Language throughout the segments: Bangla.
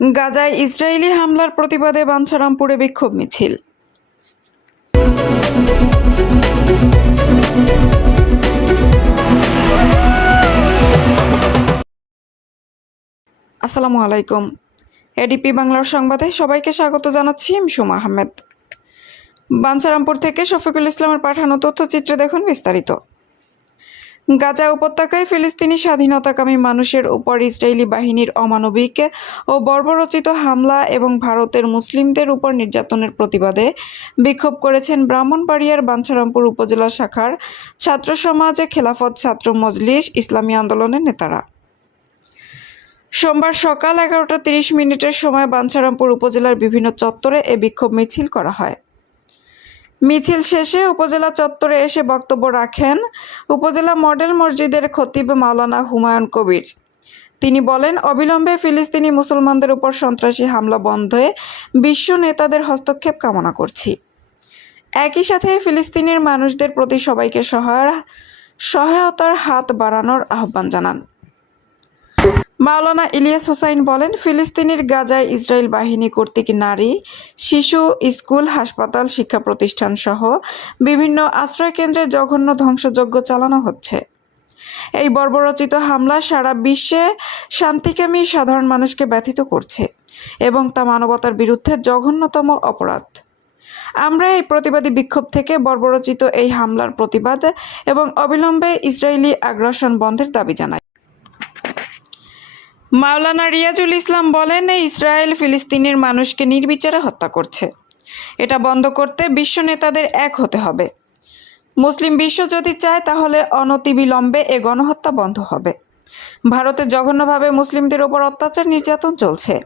গাজায় ইসরায়েলি হামলার প্রতিবাদে বাঞ্ছারামপুরে বিক্ষোভ মিছিল। আসসালামু আলাইকুম। এডিপি বাংলার সংবাদে সবাইকে স্বাগত জানাচ্ছি আমি আহমেদ। বাঞ্ছারামপুর থেকে শফিকুল ইসলামের পাঠানো তথ্যচিত্রে দেখুন বিস্তারিত। গাজা উপত্যকায় ফিলিস্তিনি স্বাধীনতাকামী মানুষের উপর ইসরায়েলি বাহিনীর অমানবিক ও বর্বরচিত হামলা এবং ভারতের মুসলিমদের উপর নির্যাতনের প্রতিবাদে বিক্ষোভ করেছেন ব্রাহ্মণবাড়িয়ার বাঞ্ছারামপুর উপজেলা শাখার ছাত্র সমাজে খেলাফত ছাত্র মজলিস ইসলামী আন্দোলনের নেতারা। সোমবার সকাল এগারোটা তিরিশ মিনিটের সময় বাঞ্ছারামপুর উপজেলার বিভিন্ন চত্বরে এ বিক্ষোভ মিছিল করা হয়। মিছিল শেষে উপজেলা চত্বরে এসে বক্তব্য রাখেন উপজেলা মডেল মসজিদের খতিব মাওলানা হুমায়ুন কবির। তিনি বলেন, অবিলম্বে ফিলিস্তিনি মুসলমানদের উপর সন্ত্রাসী হামলা বন্ধে বিশ্ব নেতাদের হস্তক্ষেপ কামনা করছি। একই সাথে ফিলিস্তিনের মানুষদের প্রতি সবাইকে সহায় সহায়তার হাত বাড়ানোর আহ্বান জানান। মাওলানা ইলিয়াস হোসাইন বলেন, ফিলিস্তিনের গাজায় ইসরায়েল বাহিনী কর্তৃক নারী, শিশু, স্কুল, হাসপাতাল, শিক্ষা প্রতিষ্ঠান সহ বিভিন্ন আশ্রয়কেন্দ্রে জঘন্য ধ্বংসযজ্ঞ চালানো হচ্ছে। এই বর্বরচিত হামলা সারা বিশ্বে শান্তিকামী সাধারণ মানুষকে ব্যথিত করছে এবং তা মানবতার বিরুদ্ধে জঘন্যতম অপরাধ। আমরা এই প্রতিবাদী বিক্ষোভ থেকে বর্বরচিত এই হামলার প্রতিবাদ এবং অবিলম্বে ইসরায়েলি আগ্রাসন বন্ধের দাবি জানাই। মাওলানা রিয়াজুল ইসলাম বলেন ইসরায়েল ফিলিস্তিনের মানুষকে নির্বিচারে হত্যা করছে। এটা বন্ধ করতে বিশ্ব নেতাদের এক হতে হবে। মুসলিম বিশ্ব যদি চায়, তাহলে অনতিবিলম্বে এ গণহত্যা বন্ধ হবে। ভারতে জঘন্যভাবে মুসলিমদের ওপর অত্যাচার নির্যাতন চলছে।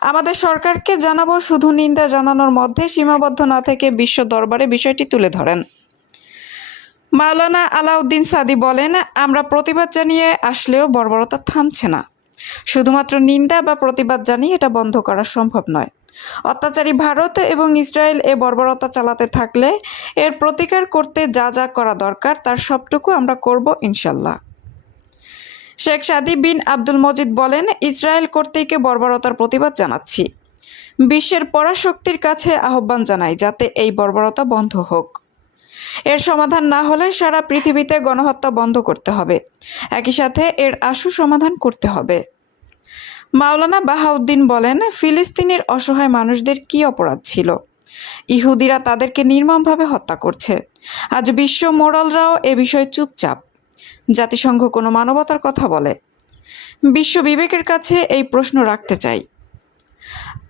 আমাদের সরকারকে জানাব, শুধু নিন্দা জানানোর মধ্যে সীমাবদ্ধ না থেকে বিশ্ব দরবারে বিষয়টি তুলে ধরেন। মাওলানা আলাউদ্দিন সাদি বলেন, আমরা প্রতিবাদ জানিয়ে আসলেও বর্বরতা থামছে না। শুধুমাত্র নিন্দা বা প্রতিবাদ জানিয়ে এটা বন্ধ করা সম্ভব নয়। অত্যাচারী ভারত এবং ইসরায়েল এ বর্বরতা চালাতে থাকলে এর প্রতিকার করতে যা যা করা দরকার তার সবটুকু আমরা করব ইনশাল্লাহ। শেখ সাদি বিন আব্দুল মজিদ বলেন, ইসরায়েল কর্তৃক বর্বরতার প্রতিবাদ জানাচ্ছি। বিশ্বের পরাশক্তির কাছে আহ্বান জানাই যাতে এই বর্বরতা বন্ধ হোক। এর সমাধান না হলে সারা পৃথিবীতে গণহত্যা বন্ধ করতে হবে। একই সাথে এর আশু সমাধান করতে হবে। মাওলানা বাহাউদ্দিন বলেন, ফিলিস্তিনের অসহায় মানুষদের কি অপরাধ ছিল? ইহুদিরা তাদেরকে নির্মমভাবে হত্যা করছে। আজ বিশ্ব মোরালরাও এ বিষয়ে চুপচাপ। জাতিসংঘ কোনো মানবতার কথা বলে। বিশ্ব বিবেকের কাছে এই প্রশ্ন রাখতে চাই।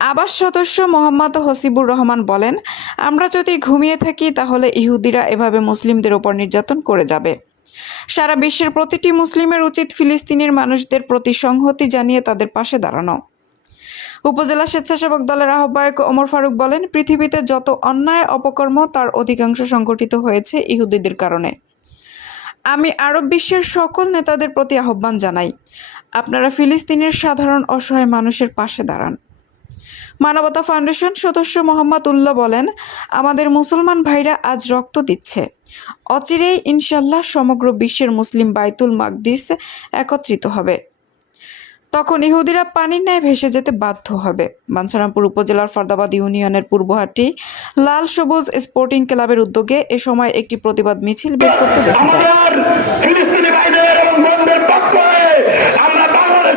আবাস সদস্য মোহাম্মদ হসিবুর রহমান বলেন, আমরা যদি ঘুমিয়ে থাকি, তাহলে ইহুদিরা এভাবে মুসলিমদের ওপর নির্যাতন করে যাবে। সারা বিশ্বের প্রতিটি মুসলিমের উচিত ফিলিস্তিনের মানুষদের প্রতি সংহতি জানিয়ে তাদের পাশে দাঁড়ানো। উপজেলা স্বেচ্ছাসেবক দলের আহ্বায়ক ওমর ফারুক বলেন, পৃথিবীতে যত অন্যায় অপকর্ম, তার অধিকাংশ সংগঠিত হয়েছে ইহুদিদের কারণে। আমি আরব বিশ্বের সকল নেতাদের প্রতি আহ্বান জানাই, আপনারা ফিলিস্তিনের সাধারণ অসহায় মানুষের পাশে দাঁড়ান। মানবতা ফাউন্ডেশন সদস্য মোহাম্মদ উল্লাহ বলেন, আমাদের মুসলমান ভাইরা আজ রক্ত দিচ্ছে। অচিরেই ইনশাল্লাহ সমগ্র বিশ্বের মুসলিম বাইতুল মাকদিস একত্রিত হবে। তখন ইহুদিরা পানির ন্যায় ভেসে যেতে বাধ্য হবে। বাঞ্ছারামপুর উপজেলার ফরদাবাদ ইউনিয়নের পূর্বহাটি লাল সবুজ স্পোর্টিং ক্লাবের উদ্যোগে এ সময় একটি প্রতিবাদ মিছিল বের করতে দেখা যায়। আমরা বাংলাদেশ